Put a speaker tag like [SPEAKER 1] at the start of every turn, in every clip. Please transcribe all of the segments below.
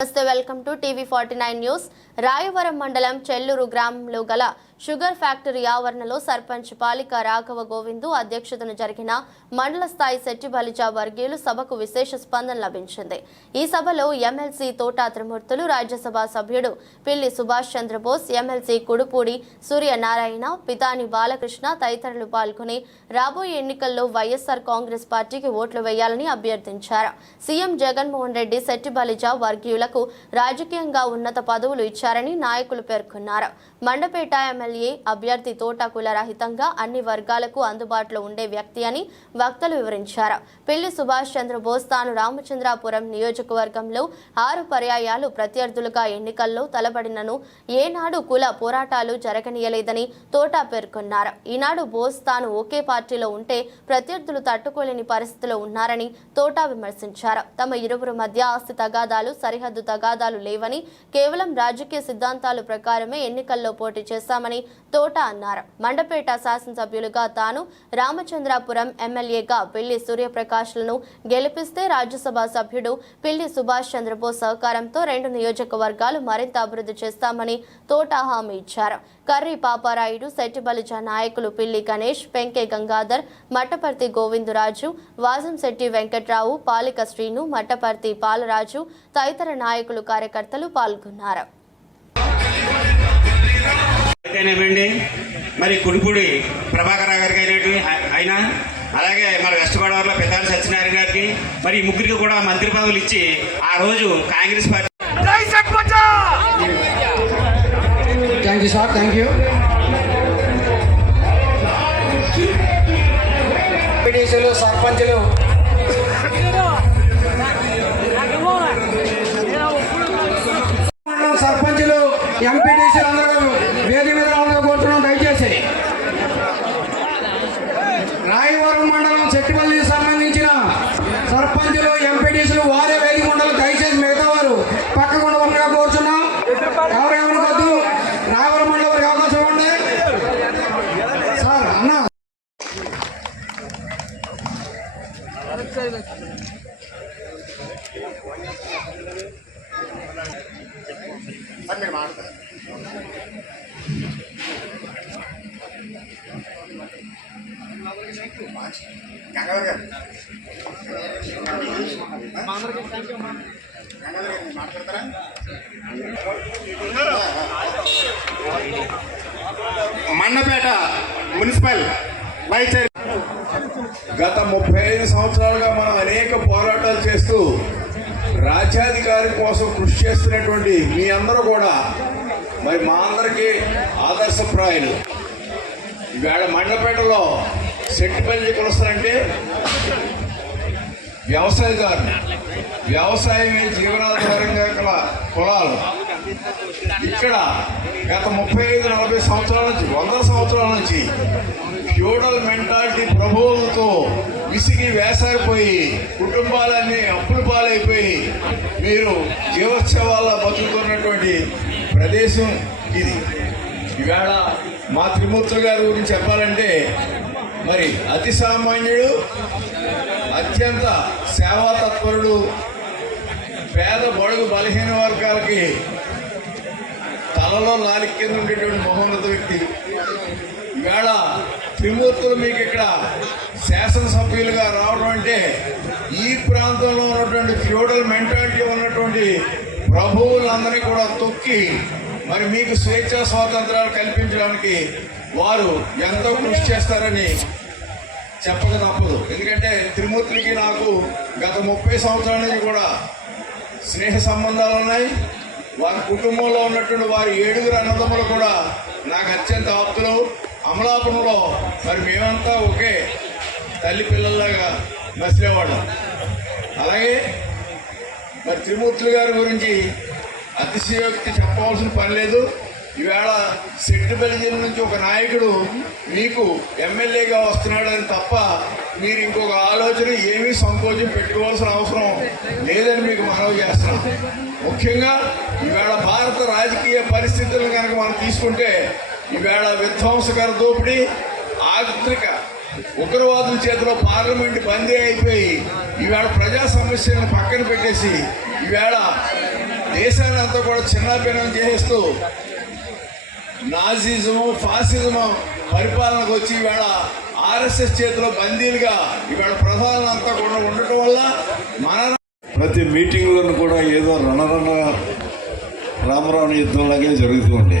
[SPEAKER 1] నమస్తే welcome to TV forty nine news. Rayavaram మండలం చెల్లూరు గ్రామంలో గల షుగర్ ఫ్యాక్టరీ ఆవరణలో సర్పంచ్ పాలిక రాఘవ గోవిందు అధ్యక్షతన జరిగిన మండల స్థాయి శెట్టి బలిజా వర్గీయులు సభకు విశేష స్పందన లభించింది. ఈ సభలో ఎమ్మెల్సీ తోటా త్రిమూర్తులు రాజ్యసభ సభ్యుడు పిల్లి సుభాష్ చంద్రబోస్ ఎమ్మెల్సీ కుడుపూడి సూర్యనారాయణ పితాని బాలకృష్ణ తదితరులు పాల్గొని రాబోయే ఎన్నికల్లో వైఎస్ఆర్ కాంగ్రెస్ పార్టీకి ఓట్లు వేయాలని అభ్యర్థించారు. సీఎం జగన్మోహన్ రెడ్డి శెట్టి బలిజా వర్గీయులకు రాజకీయంగా ఉన్నత పదవులు ఇచ్చారని నాయకులు పేర్కొన్నారు. మండపేట ఎమ్మెల్యే అభ్యర్థి తోట కులరహితంగా అన్ని వర్గాలకు అందుబాటులో ఉండే వ్యక్తి అని వక్తలు వివరించారు. పిల్లి సుభాష్ చంద్రబోస్ తాను రామచంద్రాపురం నియోజకవర్గంలో ఆరు పర్యాయాలు ప్రత్యర్థులుగా ఎన్నికల్లో తలబడినను ఏనాడు కుల పోరాటాలు జరగనీయలేదని తోటా పేర్కొన్నారు. ఈనాడు బోస్ తాను ఒకే పార్టీలో ఉంటే ప్రత్యర్థులు తట్టుకోలేని పరిస్థితిలో ఉన్నారని తోటా విమర్శించారు. తమ ఇరువురు మధ్య ఆస్తి తగాదాలు సరిహద్దు తగాదాలు లేవని కేవలం రాజకీయ సిద్ధాంతాల ప్రకారమే ఎన్నికల్లో పోటీ చేస్తామని తోట అన్నారు. మండపేట శాసనసభ్యులుగా తాను రామచంద్రాపురం ఎమ్మెల్యేగా పిల్లి సూర్యప్రకాష్లను గెలిపిస్తే రాజ్యసభ సభ్యుడు పిల్లి సుభాష్ చంద్రబోస్ సహకారంతో రెండు నియోజకవర్గాలు మరింత అభివృద్ధి చేస్తామని తోట హామీ ఇచ్చారు. కర్రి పాపారాయుడు సెట్టిబలిజ నాయకులు పిల్లి గణేష్ పెంకే గంగాధర్ మట్టపర్తి గోవిందురాజు వాజంశెట్టి వెంకట్రావు పాలిక శ్రీను మట్టపర్తి పాలరాజు తదితర నాయకులు కార్యకర్తలు పాల్గొన్నారు.
[SPEAKER 2] అయితేనేమండి మరి కుడిపూడి ప్రభాకర్ రావు గారికి అయినట్టు అయినా అలాగే మన వెస్ట్ గోదావరిలో పెద్దారి సత్యనారాయణ గారికి మరి ముగ్గురికి కూడా మంత్రి పదవులు ఇచ్చి ఆ రోజు Congress party
[SPEAKER 3] thank you sir thank you సర్పంచులు. సర్పంచులు ఎంపీటీసీలు అందరూ వేది మీద రావాలని కోరుతున్నాం దయచేసి రాయవరం మండలం చెట్టుపల్లికి సంబంధించిన సర్పంచులు ఎంపీటీసీలు వారే వేదిక ఉండాలి దయచేసి మిగతా వారు పక్కకు ఉండవలసిగా కోరుచున్నాం ఎవరెవరికొద్దు రాయవరం మండలం వారికి అవకాశం ఇవ్వండి సార్ అన్న
[SPEAKER 2] మన్నపేట మున్సిపల్ వైస్ చైర్
[SPEAKER 4] గత ముప్పై ఐదు సంవత్సరాలుగా మనం అనేక పోరాటాలు చేస్తూ రాజ్యాధికారి కోసం కృషి చేస్తున్నటువంటి మీ అందరూ కూడా మరి మా అందరికీ ఆదర్శప్రాయులు. ఈవేళ సెట్ సెట్టిపల్లి కొలుస్తారంటే? వ్యవసాయదారులు వ్యవసాయమే జీవనాధారంగా గల కులాలు ఇక్కడ గత ముప్పై ఐదు నలభై సంవత్సరాల నుంచి వంద సంవత్సరాల నుంచి ఫ్యూడల్ మెంటాలిటీ ప్రభువులతో విసిగి వేసాగిపోయి కుటుంబాలన్నీ అప్పుల పాలైపోయి మీరు జీవోత్సవాల బతుకుతున్నటువంటి ప్రదేశం ఇది. ఈవేళ మా త్రిమూర్తులు గారి గురించి చెప్పాలంటే మరి అతి సామాన్యుడు అత్యంత సేవా తత్పరుడు పేద బడుగు బలహీన వర్గాలకి తలలో నాలుగు కింద ఉండేటువంటి మహోన్నత వ్యక్తి. ఇవాళ త్రిమూర్తులు మీకు ఇక్కడ శాసనసభ్యులుగా రావడం అంటే ఈ ప్రాంతంలో ఉన్నటువంటి ఫ్యూడల్ మెంటాలిటీ ఉన్నటువంటి ప్రభువులందరినీ కూడా తొక్కి మరి మీకు స్వేచ్ఛా స్వాతంత్రాలు కల్పించడానికి వారు ఎంతో కృషి చేస్తారని చెప్పక తప్పదు. ఎందుకంటే త్రిమూర్తికి నాకు గత ముప్పై సంవత్సరాల నుంచి కూడా స్నేహ సంబంధాలు ఉన్నాయి. వారి కుటుంబంలో ఉన్నటువంటి వారి ఏడుగురు అన్నదమ్ములు కూడా నాకు అత్యంత ఆప్తులు. అమలాపురంలో మరి మేమంతా ఒకే తల్లి పిల్లల్లాగా మసిలేవాళ్ళం అలాగే మరి త్రిమూర్తులు గారి గురించి అతిశయోక్తి చెప్పవలసిన పని లేదు. ఈవేళ సెట్టు బెల్జియం నుంచి ఒక నాయకుడు మీకు ఎమ్మెల్యేగా వస్తున్నాడని తప్ప మీరు ఇంకొక ఆలోచన ఏమీ సంకోచం పెట్టుకోవాల్సిన అవసరం లేదని మీకు మనవి చేస్తున్నాం. ముఖ్యంగా ఈవేళ భారత రాజకీయ పరిస్థితులను కనుక మనం తీసుకుంటే ఈవేళ విధ్వంసకర దోపిడీ ఆత్రిక ఉగ్రవాదుల చేతిలో పార్లమెంట్ బందీ అయిపోయి ఈవేళ ప్రజా సమస్యలను పక్కన పెట్టేసి ఈవేళ దేశాన్ని అంతా కూడా చిన్నాభిన్నం చేస్తూ నాజిజము ఫాసిజము పరిపాలనకు వచ్చి ఇవాళ ఆర్ఎస్ఎస్ చేతిలో బందీలుగా ఇవాళ ప్రధానం అంతా కూడా ఉండటం వల్ల మన
[SPEAKER 5] ప్రతి మీటింగ్లను కూడా ఏదో రణరణ రామరావణ యుద్ధంలాగే జరుగుతూ ఉండే.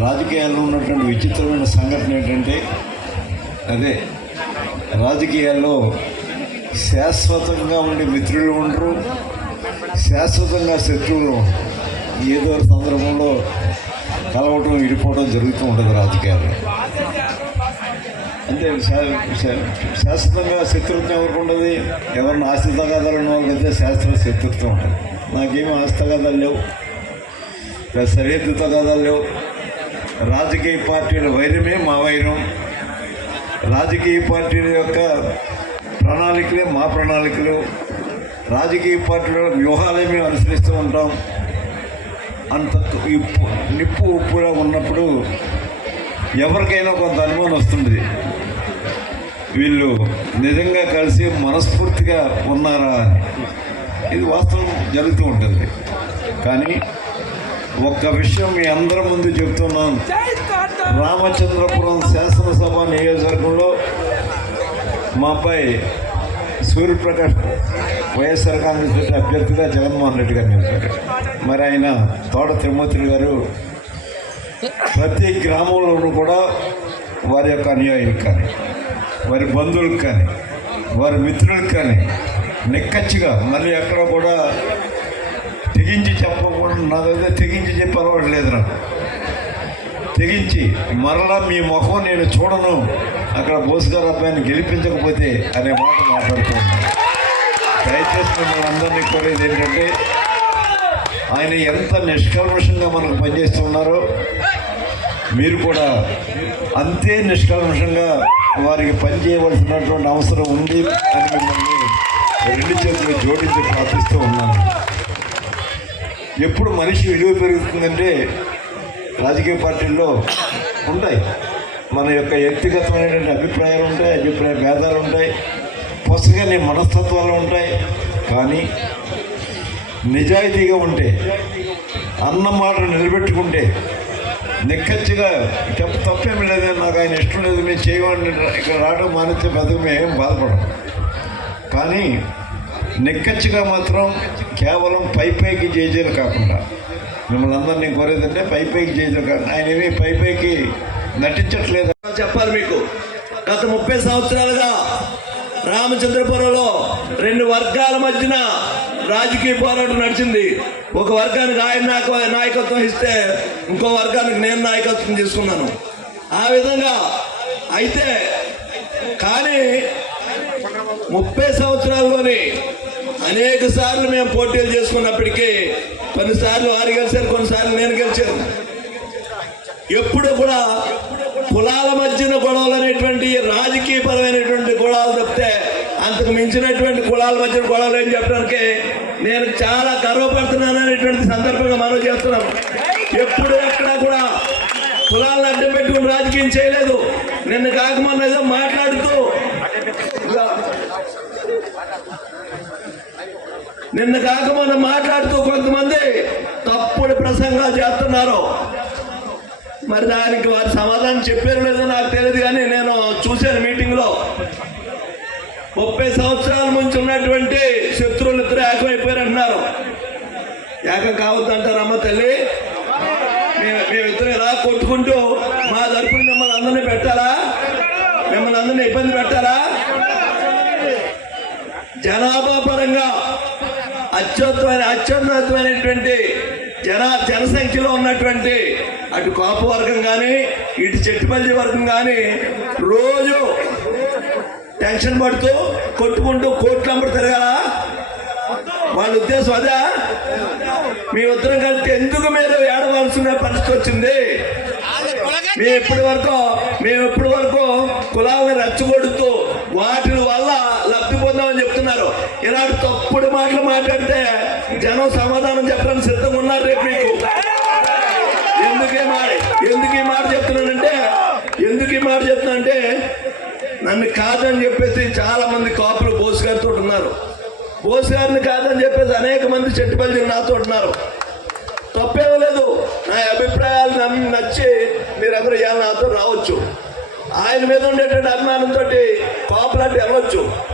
[SPEAKER 5] రాజకీయాల్లో ఉన్నటువంటి విచిత్రమైన సంఘటన ఏంటంటే అదే రాజకీయాల్లో శాశ్వతంగా ఉండే మిత్రులు ఉండరు శాశ్వతంగా శత్రువులు ఉండరు. ఏదో సందర్భంలో కలవటం విడిపోవడం జరుగుతూ ఉంటుంది రాజకీయాల్లో అంతే శా- శా- శాశ్వతంగా శత్రుత్వం ఎవరికి ఉండదు? ఎవరిని ఆస్తి తగాదాలు ఉన్న వాళ్ళకి అయితే శాస్త్ర శత్రుత్వం ఉంటుంది. నాకేమీ ఆస్తి తగాదాలు లేవు. సరిహద్దు తగాదాలు లేవు. రాజకీయ పార్టీల వైరమే మా వైరం. రాజకీయ పార్టీల యొక్క ప్రణాళికలే మా ప్రణాళికలు. రాజకీయ పార్టీల వ్యూహాలే మేము అనుసరిస్తూ ఉంటాం. అంత ఉప్పు నిప్పు ఉప్పులా ఉన్నప్పుడు ఎవరికైనా కొంత అనుమానం వస్తుంది. వీళ్ళు నిజంగా కలిసి మనస్ఫూర్తిగా ఉన్నారా అని. ఇది వాస్తవం జరుగుతూ ఉంటుంది. కానీ ఒక్క విషయం మీ అందరి ముందు చెప్తున్నాను. రామచంద్రపురం శాసనసభ నియోజకవర్గంలో మా అబ్బాయి సూర్యప్రకాష్ వైఎస్ఆర్ కాంగ్రెస్ పార్టీ అభ్యర్థిగా జగన్మోహన్ రెడ్డి గారు నిలిపారు మరి ఆయన తోట తిరుమూర్తులు గారు ప్రతి గ్రామంలోనూ కూడా వారి యొక్క అనుయాయులకు కానీ వారి బంధువులకు కానీ వారి మిత్రులకు కానీ నిక్కచ్చిగా మళ్ళీ ఎక్కడ కూడా తెగించి చెప్పకుండా నా దగ్గర తెగించి చెప్పే అలవాటు లేదు నాకు. తెగించి మరలా మీ ముఖం నేను చూడను. అక్కడ బోసుగారు అబ్బాయిని గెలిపించకపోతే అనే మాట మాట్లాడుతున్నాను దయచేసి మిమ్మల్ని అందరినీ కోరేది ఏంటంటే ఆయన ఎంత నిష్కల్మషంగా మనకు పనిచేస్తున్నారో మీరు కూడా అంతే నిష్కల్మషంగా వారికి పనిచేయవలసినటువంటి అవసరం ఉంది అని మిమ్మల్ని రెండు చేతులు జోడించి ప్రార్థిస్తూ ఉన్నాను. ఎప్పుడు మనిషి విలువ పెరుగుతుందంటే రాజకీయ పార్టీల్లో ఉంటాయి. మన యొక్క వ్యక్తిగతమైనటువంటి అభిప్రాయాలు ఉంటాయి అభిప్రాయ భేదాలు ఉంటాయి పుస్తకాన్ని మనస్తత్వాలు ఉంటాయి. కానీ నిజాయితీగా ఉంటే అన్న మాట నిలబెట్టుకుంటే నిక్కచ్చిగా తప్పు తప్పేమి లేదని నాకు ఆయన ఇష్టం లేదు మేము చేయమని ఇక్కడ రావడం మానేస్తే బతుకు మేము బాధపడం కానీ నిక్కచ్చిగా మాత్రం కేవలం పై పైకి జేజేలు కాకుండా మిమ్మల్ని అందరినీ కోరేదంటే పై పైకి జేజేలు ఆయన ఏమీ పై పైకి నటించట్లేదు.
[SPEAKER 6] చెప్పాలి మీకు. గత ముప్పై సంవత్సరాలుగా రామచంద్రపురంలో రెండు వర్గాల మధ్యన రాజకీయ పోరాటం నడిచింది. ఒక వర్గానికి ఆయన నాకు నాయకత్వం ఇస్తే ఇంకో వర్గానికి నేను నాయకత్వం తీసుకున్నాను. ఆ విధంగా అయితే కానీ ముప్పై సంవత్సరాల్లోని అనేక సార్లు మేము పోటీలు చేసుకున్నప్పటికీ కొన్నిసార్లు వారు గెలిచారు కొన్నిసార్లు నేను గెలిచాను. ఎప్పుడు కూడా కులాల మధ్యన గొడవలు అనేటువంటి రాజకీయపరమైనటువంటి గొడవలు తప్పితే అంతకు మించినటువంటి కులాల మధ్యన గొడవలు ఏం చెప్పడానికి నేను చాలా గర్వపడుతున్నాను అనేటువంటి సందర్భంగా మనం చేస్తున్నాం ఎప్పుడు ఎక్కడా కూడా కులాలను అడ్డం పెట్టుకుని రాజకీయం చేయలేదు. నిన్న కాకమన్న ఏదో మాట్లాడుతూ నిన్న కాక మనం మాట్లాడుతూ కొంతమంది తప్పుడు ప్రసంగాలు చేస్తున్నారు. మరి దానికి వారు సమాధానం చెప్పారు లేదో నాకు తెలియదు కానీ నేను చూశాను మీటింగ్లో ముప్పై సంవత్సరాల నుంచి ఉన్నటువంటి శత్రువులు ఇద్దరు ఏకమైపోయారు అంటున్నారు ఏకం కావద్దంటారమ్మ తల్లి. మేము మేమిద్దరం ఇలా కొట్టుకుంటూ మా తరపున మిమ్మల్ని అందరినీ పెట్టాలా? మిమ్మల్ని అందరినీ ఇబ్బంది పెట్టాలా? జనాభా పరంగా అత్యుత్తమైన అత్యున్నతమైనటువంటి జన జనసంఖ్యలో ఉన్నటువంటి అటు కాపు వర్గం కానీ ఇటు చెట్టుపల్లి వర్గం కానీ రోజు టెన్షన్ పడుతూ కొట్టుకుంటూ కోట్లంబడి తిరగాల? వాళ్ళ ఉద్దేశం అదా? మీ ఉత్తరం కలిసి ఎందుకు మీరు ఏడవలసిన పరిస్థితి వచ్చింది? మేము ఇప్పటి వరకు మేము ఇప్పటి వరకు కులాలను రెచ్చగొడుతూ వాటి వల్ల లబ్ధి పొందామని చెప్తున్నారు. ఇలాంటి తప్పుడు మాటలు మాట్లాడితే జనం సమాధానం చెప్పడానికి సిద్ధంగా ఉన్నారు రేపు మీకు. ఎందుకే మాట? ఎందుకు ఈ మాట చెప్తున్నానంటే ఎందుకు ఈ మాట చెప్తున్నానంటే నన్ను కాదని చెప్పేసి చాలా మంది కాపులు బోసు గారితో ఉన్నారు. బోస్ గారిని కాదని చెప్పేసి అనేక మంది చెట్టుపల్లి నాతో ఉన్నారు. తప్పేం లేదు. నా అభిప్రాయాలు నన్ను నచ్చి మీరందరూ ఇవాళ నాతో రావచ్చు. ఆయన మీద ఉండేటువంటి అభిమానంతో కోపలాంటి వెళ్ళొచ్చు.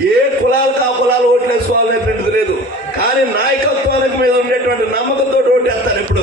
[SPEAKER 6] ఏ కులాలకు ఆ కులాలు ఓట్లేసుకోవాలనేటువంటిది లేదు. కానీ నాయకత్వానికి మీద ఉండేటువంటి నమ్మకంతో ఓటేస్తారు ఎప్పుడూ